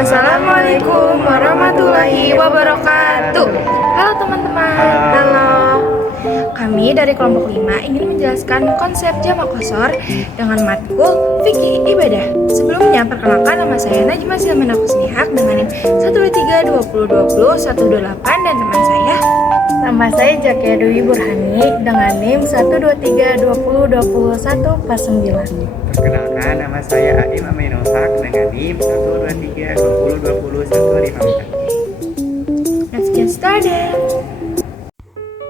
Assalamualaikum warahmatullahi wabarakatuh. Halo teman-teman. Halo. Kami dari kelompok 5 ingin menjelaskan konsep jamak qashar dengan matkul fikih ibadah. Sebelumnya perkenalkan, nama saya Najma Silmana Kusnihak dengan NIM 1232020 128 dan teman saya. Nama saya Zakia Dwi Burhani dengan NIM 1232020 149. Perkenalkan, nama saya Aim Aminul Haq dengan NIM 1232020 154. Let's get started.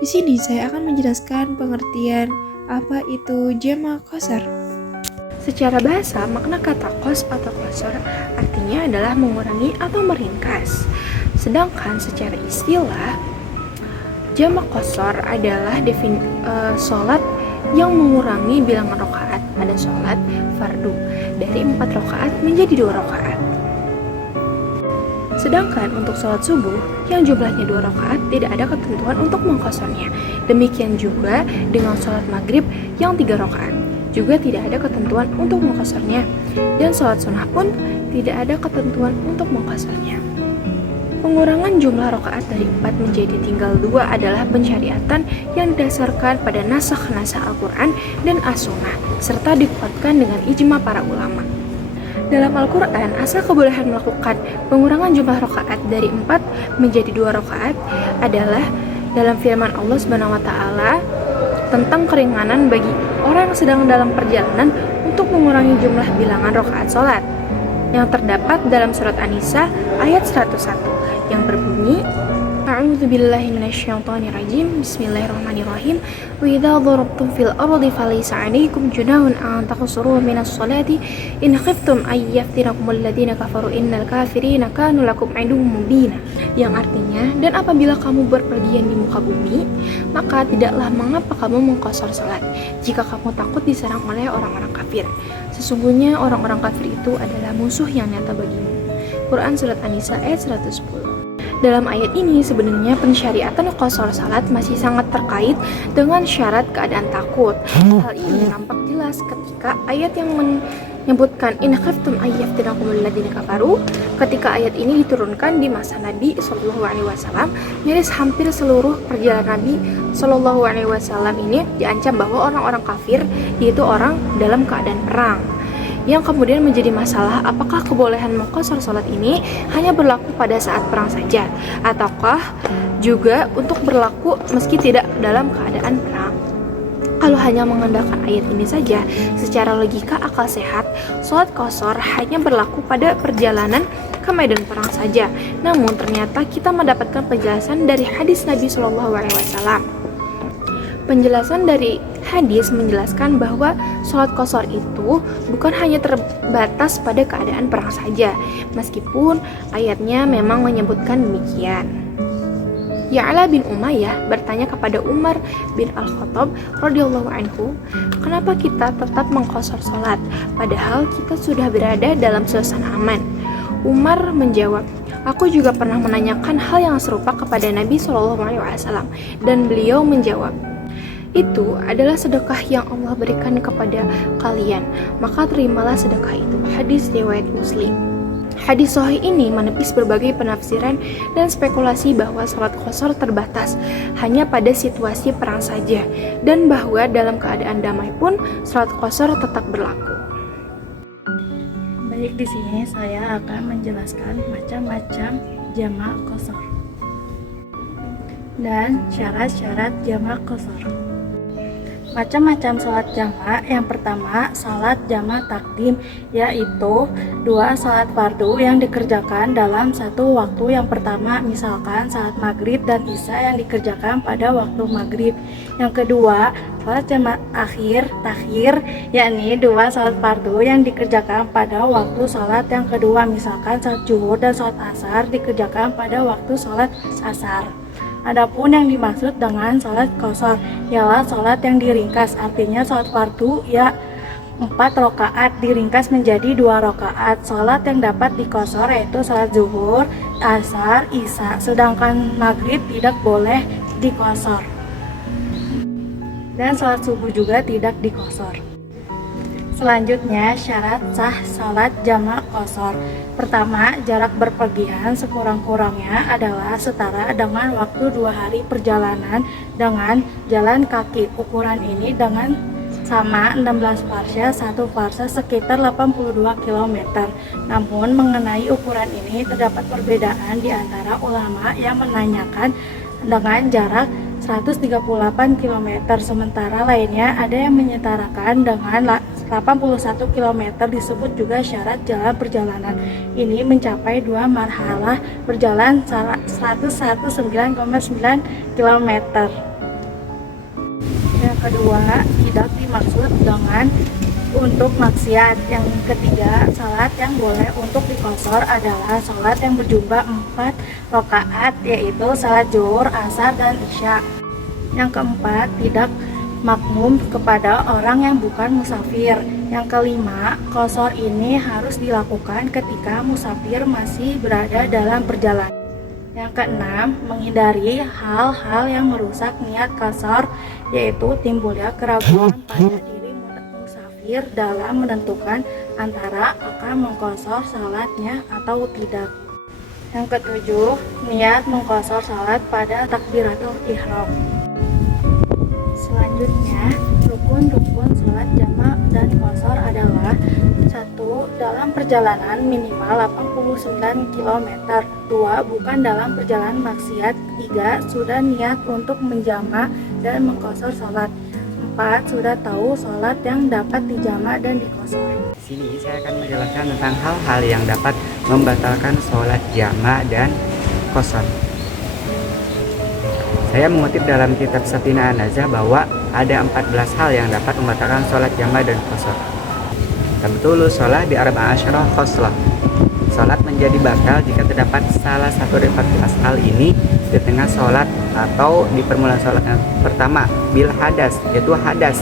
Di sini saya akan menjelaskan pengertian apa itu jamak qashar. Secara bahasa, makna kata qas atau qashar artinya adalah mengurangi atau meringkas. Sedangkan secara istilah, jamak qashar adalah sholat yang mengurangi bilangan rakaat pada sholat fardu dari 4 rakaat menjadi 2 rakaat. Sedangkan untuk sholat subuh yang jumlahnya 2 rakaat tidak ada ketentuan untuk mengqasharnya. Demikian juga dengan sholat maghrib yang 3 rakaat juga tidak ada ketentuan untuk mengqasharnya. Dan sholat sunnah pun tidak ada ketentuan untuk mengqasharnya. Pengurangan jumlah rakaat dari 4 menjadi tinggal 2 adalah pensyariatan yang didasarkan pada nasakh-nasakh Al-Quran dan As-Sunnah serta dikuatkan dengan ijma para ulama. Dalam Al-Quran, asal kebolehan melakukan pengurangan jumlah rakaat dari 4 menjadi 2 rakaat adalah dalam firman Allah SWT tentang keringanan bagi orang yang sedang dalam perjalanan untuk mengurangi jumlah bilangan rakaat sholat yang terdapat dalam surat An-Nisa ayat 101 yang berbunyi, A'udzubillahi minasyaitonirrajim. Bismillahirrahmanirrahim. Wa idza darabtum fil ardi falaysa 'alaykum junahun an taqsuru minas sholati in khiftum ay yaftinakumul ladzina kafaru innal kafirina kanu lakum aduwwum mubina. Yang artinya, dan apabila kamu berpergian di muka bumi, maka tidaklah mengapa kamu mengqashar salat jika kamu takut diserang oleh orang-orang kafir. Sesungguhnya orang-orang kafir itu adalah musuh yang nyata bagimu. Quran Surat An-Nisa ayat 110. Dalam ayat ini sebenarnya pensyariatan qashar salat masih sangat terkait dengan syarat keadaan takut. Hal ini nampak jelas ketika ayat yang menyebutkan in khiftum ay yaftinakumul ladzina kafaru. Ketika ayat ini diturunkan di masa Nabi SAW, nyaris hampir seluruh perjalanan Nabi SAW ini diancam bahwa orang-orang kafir yaitu orang dalam keadaan perang. Yang kemudian menjadi masalah, apakah kebolehan mengqashar salat ini hanya berlaku pada saat perang saja, ataukah juga untuk berlaku meski tidak dalam keadaan perang? Kalau hanya mengandalkan ayat ini saja, secara logika akal sehat, salat qashar hanya berlaku pada perjalanan ke medan perang saja. Namun ternyata kita mendapatkan penjelasan dari hadis Nabi SAW. Penjelasan dari hadis menjelaskan bahwa sholat qashar itu bukan hanya terbatas pada keadaan perang saja, meskipun ayatnya memang menyebutkan demikian. Ya'la bin Umayyah bertanya kepada Umar bin Al-Khattab radhiyallahu anhu, kenapa kita tetap mengqashar sholat padahal kita sudah berada dalam suasana aman? Umar menjawab, aku juga pernah menanyakan hal yang serupa kepada Nabi SAW dan beliau menjawab, itu adalah sedekah yang Allah berikan kepada kalian, maka terimalah sedekah itu. Hadis riwayat Muslim. Hadis sahih ini menepis berbagai penafsiran dan spekulasi bahwa sholat qashar terbatas hanya pada situasi perang saja, dan bahwa dalam keadaan damai pun sholat qashar tetap berlaku. Baik, di sini saya akan menjelaskan macam-macam jamak qashar dan syarat-syarat jamak qashar. Macam-macam salat jamak. Yang pertama, salat jamak takdim, yaitu 2 salat fardu yang dikerjakan dalam satu waktu. Yang pertama, misalkan salat maghrib dan isya yang dikerjakan pada waktu maghrib. Yang kedua, salat jamak takhir, yakni 2 salat fardu yang dikerjakan pada waktu salat yang kedua, misalkan salat zuhur dan salat asar dikerjakan pada waktu salat asar. Adapun yang dimaksud dengan salat qashar ialah salat yang diringkas, artinya salat fardu 4 rakaat diringkas menjadi 2 rakaat. Salat yang dapat diqashar yaitu salat zuhur, asar, isya, sedangkan maghrib tidak boleh diqashar. Dan salat subuh juga tidak diqashar. Selanjutnya, syarat sah salat jamak qashar. Pertama, jarak berpergian sekurang-kurangnya adalah setara dengan waktu 2 hari perjalanan dengan jalan kaki. Ukuran ini dengan sama 16 parsa, 1 parsa sekitar 82 km. Namun mengenai ukuran ini terdapat perbedaan di antara ulama yang menanyakan dengan jarak 138 km, sementara lainnya ada yang menyetarakan dengan 81 km. Disebut juga syarat jalan perjalanan. Ini mencapai 2 marhalah berjalan 119,9 km. Yang kedua, tidak dimaksud dengan untuk maksiat. Yang ketiga, salat yang boleh untuk dikosor adalah salat yang berjumlah 4 rakaat, yaitu salat zuhur, asar, dan isya. Yang keempat, tidak makmum kepada orang yang bukan musafir. Yang kelima, qashar ini harus dilakukan ketika musafir masih berada dalam perjalanan. Yang keenam, menghindari hal-hal yang merusak niat qashar, yaitu timbulnya keraguan pada diri musafir dalam menentukan antara akan mengqashar salatnya atau tidak. Yang ketujuh, niat mengqashar salat pada takbiratul ihram. Selanjutnya, rukun-rukun sholat jamak dan qashar adalah: 1. Dalam perjalanan minimal 89 km. 2. Bukan dalam perjalanan maksiat. 3. Sudah niat untuk menjamak dan mengqashar sholat. 4. Sudah tahu sholat yang dapat dijamak dan diqashar. Di sini saya akan menjelaskan tentang hal-hal yang dapat membatalkan sholat jamak dan qashar. Saya mengutip dalam kitab Safinah An-Najah bahwa ada 14 hal yang dapat membatalkan sholat jamak dan qashar. Tabtulu sholat bi arba'a asyara khoslah. Sholat menjadi batal jika terdapat salah satu dari 14 hal ini di tengah sholat atau di permulaan sholat. Yang pertama, bil hadas, yaitu hadas.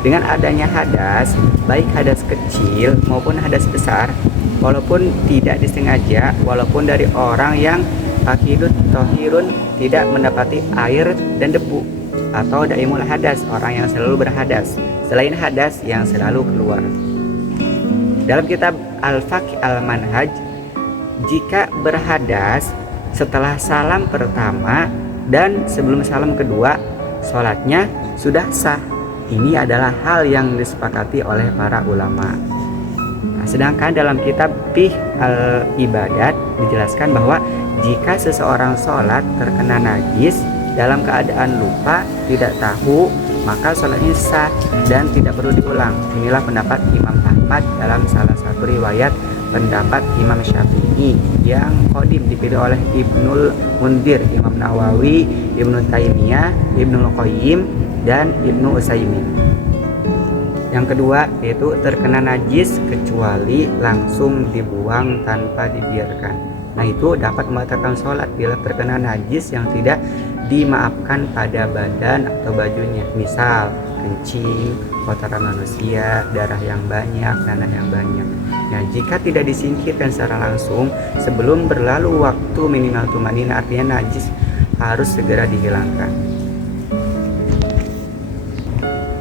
Dengan adanya hadas, baik hadas kecil maupun hadas besar, walaupun tidak disengaja, walaupun dari orang yang akidut tohirun, tidak mendapati air dan debu, atau daimul hadas, orang yang selalu berhadas selain hadas yang selalu keluar. Dalam kitab Al-Faqih Al-Manhaj, jika berhadas setelah salam pertama dan sebelum salam kedua, sholatnya sudah sah. Ini adalah hal yang disepakati oleh para ulama. Nah, sedangkan dalam kitab Fiqh Al-Ibadat dijelaskan bahwa jika seseorang sholat terkena najis dalam keadaan lupa, tidak tahu, maka sholatnya sah dan tidak perlu diulang. Inilah pendapat Imam Ahmad dalam salah satu riwayat pendapat Imam Syafi'i yang qadim dipilih oleh Ibnul Mundir, Imam Nawawi, Ibnu Taimiyah, Ibnul Qayyim, dan Ibnu Utsaimin. Yang kedua yaitu terkena najis kecuali langsung dibuang tanpa dibiarkan. Nah, itu dapat membatalkan sholat bila terkena najis yang tidak dimaafkan pada badan atau bajunya. Misal kencing, kotoran manusia, darah yang banyak, nanah yang banyak. Nah, jika tidak disingkirkan secara langsung sebelum berlalu waktu minimal tumanina, artinya najis harus segera dihilangkan.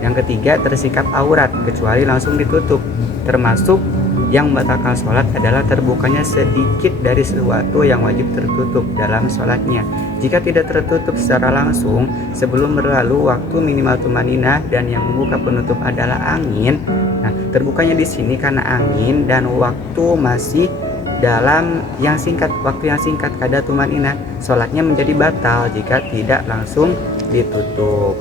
Yang ketiga, tersikap aurat kecuali langsung ditutup. Termasuk yang membatalkan sholat adalah terbukanya sedikit dari sesuatu yang wajib tertutup dalam sholatnya. Jika tidak tertutup secara langsung sebelum berlalu waktu minimal tumaninah dan yang membuka penutup adalah angin, nah terbukanya di sini karena angin dan waktu masih dalam waktu yang singkat kada tumaninah, sholatnya menjadi batal jika tidak langsung ditutup.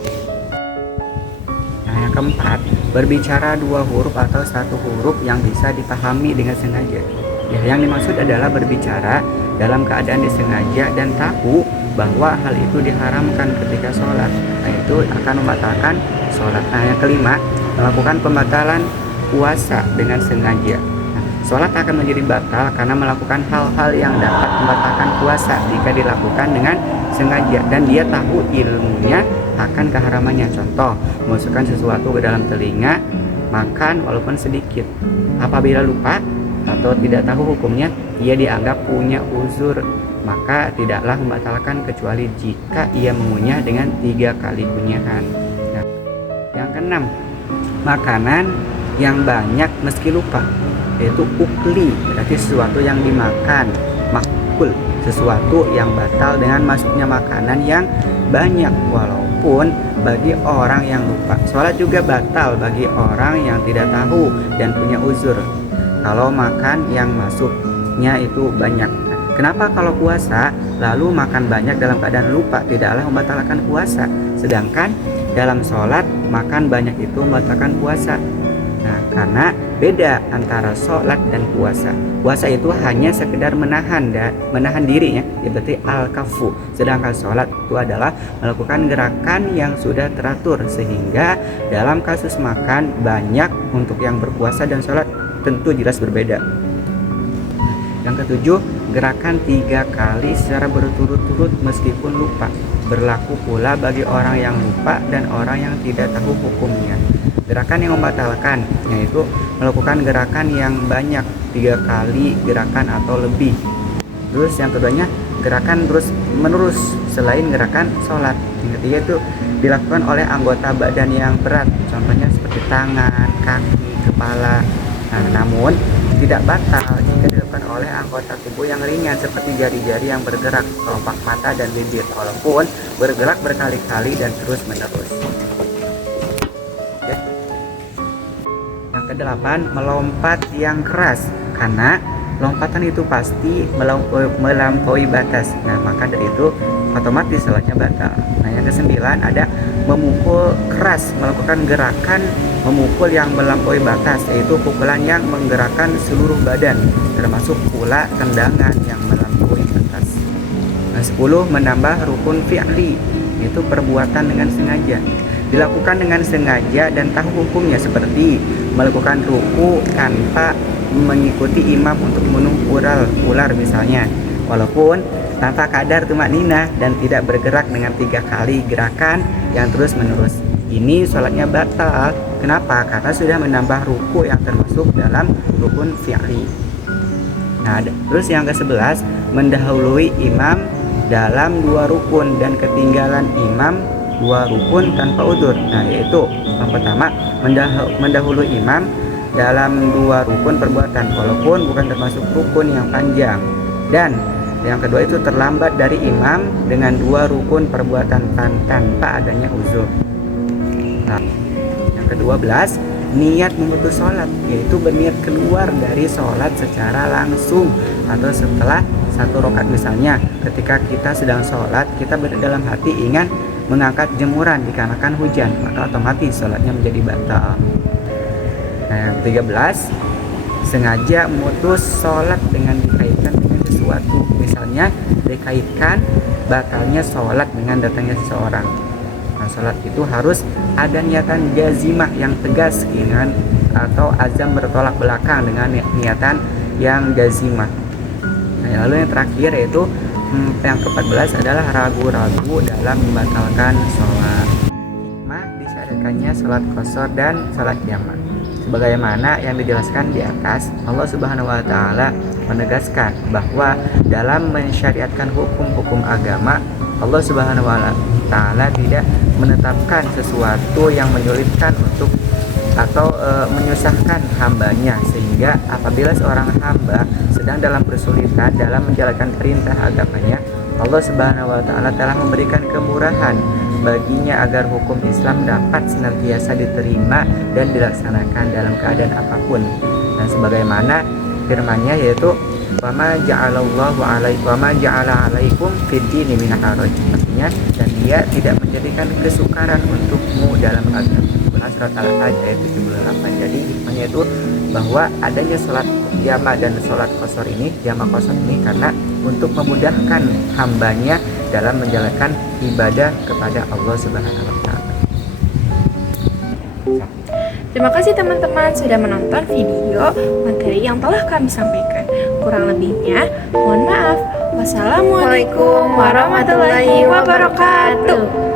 Nah, yang keempat, berbicara 2 huruf atau 1 huruf yang bisa dipahami dengan sengaja. Ya, yang dimaksud adalah berbicara dalam keadaan disengaja dan tahu bahwa hal itu diharamkan ketika sholat. Nah, itu akan membatalkan sholat. Nah, yang kelima, melakukan pembatalan puasa dengan sengaja. Nah, sholat akan menjadi batal karena melakukan hal-hal yang dapat membatalkan puasa jika dilakukan dengan sengaja dan dia tahu ilmunya akan keharamannya. Contoh, memasukkan sesuatu ke dalam telinga, makan walaupun sedikit. Apabila lupa atau tidak tahu hukumnya, ia dianggap punya uzur, maka tidaklah membatalkan kecuali jika ia mengunyah dengan 3 kali kunyahan. Nah, yang keenam, makanan yang banyak meski lupa, yaitu ukli, berarti sesuatu yang dimakan, makul, sesuatu yang batal dengan masuknya makanan yang banyak, walaupun bagi orang yang lupa. Sholat juga batal bagi orang yang tidak tahu dan punya uzur kalau makan yang masuknya itu banyak. Kenapa kalau puasa lalu makan banyak dalam keadaan lupa tidaklah membatalkan puasa, sedangkan dalam sholat makan banyak itu membatalkan puasa? Nah, karena beda antara sholat dan puasa. Puasa itu hanya sekedar menahan dirinya, ya berarti al-kafu. Sedangkan sholat itu adalah melakukan gerakan yang sudah teratur, sehingga dalam kasus makan banyak untuk yang berpuasa dan sholat tentu jelas berbeda. Yang ketujuh, gerakan 3 kali secara berturut-turut meskipun lupa. Berlaku pula bagi orang yang lupa dan orang yang tidak tahu hukumnya. Gerakan yang membatalkan, yaitu melakukan gerakan yang banyak, 3 kali gerakan atau lebih. Terus yang keduanya, gerakan terus menerus selain gerakan sholat. Yang ketiga itu dilakukan oleh anggota badan yang berat, contohnya seperti tangan, kaki, kepala. Nah, namun tidak batal jika dilakukan oleh anggota tubuh yang ringan seperti jari-jari yang bergerak, kelopak mata dan bibir, walaupun bergerak berkali-kali dan terus menerus. Oke. Yang kedelapan, melompat yang keras, karena lompatan itu pasti melampaui batas. Nah, maka dari itu otomatis sholatnya batal. Nah, yang kesembilan ada memukul keras, melakukan gerakan memukul yang melampaui batas, yaitu pukulan yang menggerakkan seluruh badan, termasuk pula tendangan yang melampaui batas. Nah, 10, menambah rukun fi'li, yaitu perbuatan dengan sengaja. Dilakukan dengan sengaja dan tahu hukumnya, seperti melakukan ruku tanpa mengikuti imam untuk membunuh ular misalnya, walaupun tanpa kadar tumakninah dan tidak bergerak dengan 3 kali gerakan yang terus menerus. Ini sholatnya batal. Kenapa? Karena sudah menambah ruku yang termasuk dalam rukun fi'li. Nah, terus yang ke-11, mendahului imam dalam 2 rukun dan ketinggalan imam 2 rukun tanpa udzur. Nah, yaitu yang pertama, mendahului imam dalam 2 rukun perbuatan walaupun bukan termasuk rukun yang panjang. Dan yang kedua itu terlambat dari imam dengan 2 rukun perbuatan tanpa adanya uzur. Nah, yang ke-12, niat memutus sholat, yaitu berniat keluar dari sholat secara langsung atau setelah 1 rakaat. Misalnya ketika kita sedang sholat, kita dalam hati ingin mengangkat jemuran dikarenakan hujan, maka otomatis sholatnya menjadi batal. Nah, yang 13, sengaja memutus sholat dengan dikaitkan dengan sesuatu. Misalnya dikaitkan batalnya sholat dengan datangnya seseorang. Nah, sholat itu harus ada niatan jazimah yang tegas dengan atau azam bertolak belakang dengan niatan yang jazimah. Nah, lalu yang terakhir yaitu yang ke-14 adalah ragu-ragu dalam membatalkan sholat. Hikmah disyariatkannya sholat qashar dan sholat jamak. Sebagaimana yang dijelaskan di atas, Allah Subhanahu wa taala menegaskan bahwa dalam mensyariatkan hukum-hukum agama, Allah Subhanahu wa taala tidak menetapkan sesuatu yang menyulitkan untuk atau menyusahkan hambanya, sehingga apabila seorang hamba sedang dalam kesulitan dalam menjalankan perintah agamanya, Allah Subhanahu wa taala telah memberikan kemurahan baginya agar hukum Islam dapat senantiasa diterima dan dilaksanakan dalam keadaan apapun. Dan sebagaimana firman-Nya yaitu wama ja'alallahu alaikum fid dini min haraj, artinya dan Dia tidak menjadikan kesukaran untukmu dalam agama. Surat Al-Hajj ayat 78. Jadi hikmahnya itu bahwa adanya sholat jamak dan sholat qashar ini, jamak qashar ini karena untuk memudahkan hambanya dalam menjalankan ibadah kepada Allah Subhanahu wa taala. Terima kasih teman-teman sudah menonton video materi yang telah kami sampaikan. Kurang lebihnya, mohon maaf. Wassalamualaikum warahmatullahi wabarakatuh.